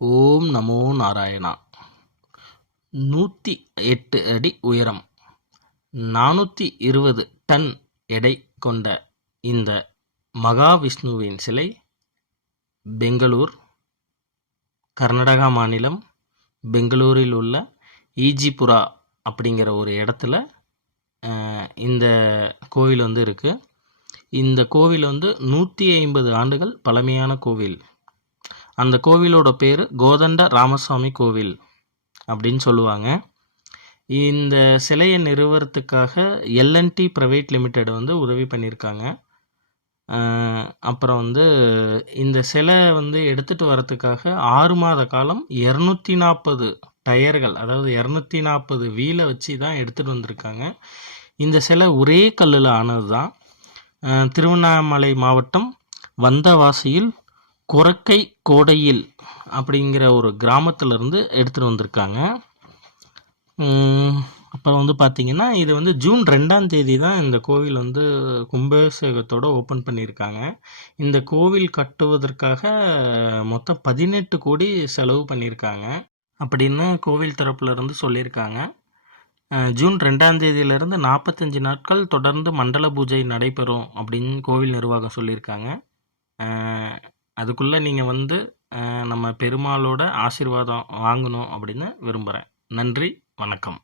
ஓம் நமோ நாராயணா. 108 அடி உயரம், 420 டன் எடை கொண்ட இந்த மகாவிஷ்ணுவின் சிலை பெங்களூர், கர்நாடகா மாநிலம் பெங்களூரில் உள்ள ஈஜிபுரா அப்படிங்கிற ஒரு இடத்துல இந்த கோவில் இருக்குது. இந்த கோவில் 150 ஆண்டுகள் பழமையான கோவில். அந்த கோவிலோட பேர் கோதண்ட ராமசாமி கோவில் அப்படின்னு சொல்லுவாங்க. இந்த சிலையை நிறுவறதுக்காக எல்என்டி பிரைவேட் லிமிடெட் உதவி பண்ணியிருக்காங்க. அப்புறம் இந்த சிலை எடுத்துகிட்டு வரத்துக்காக 6 மாத காலம் 240 டயர்கள், அதாவது 240 வீலை வச்சு தான் எடுத்துகிட்டு வந்திருக்காங்க. இந்த சிலை ஒரே கல்லில் ஆனது தான். திருவண்ணாமலை மாவட்டம் வந்தவாசியில் கொரக்கை கோடையில் அப்படிங்கிற ஒரு கிராமத்திலேருந்து எடுத்துகிட்டு வந்திருக்காங்க. அப்புறம் பார்த்திங்கன்னா, இது ஜூன் 2ஆம் தேதி தான் இந்த கோவில் கும்பாபிஷேகத்தோடு ஓப்பன் பண்ணியிருக்காங்க. இந்த கோவில் கட்டுவதற்காக மொத்தம் 18 கோடி செலவு பண்ணியிருக்காங்க அப்படின்னு கோவில் தரப்புலேருந்து சொல்லியிருக்காங்க. ஜூன் 2ஆம் தேதியிலேருந்து 45 நாட்கள் தொடர்ந்து மண்டல பூஜை நடைபெறும் அப்படின்னு கோவில் நிர்வாகம் சொல்லியிருக்காங்க. அதுக்குள்ளே நீங்கள் நம்ம பெருமாளோட ஆசீர்வாதம் வாங்கணும் அப்படின்னு விரும்புகிறேன். நன்றி, வணக்கம்.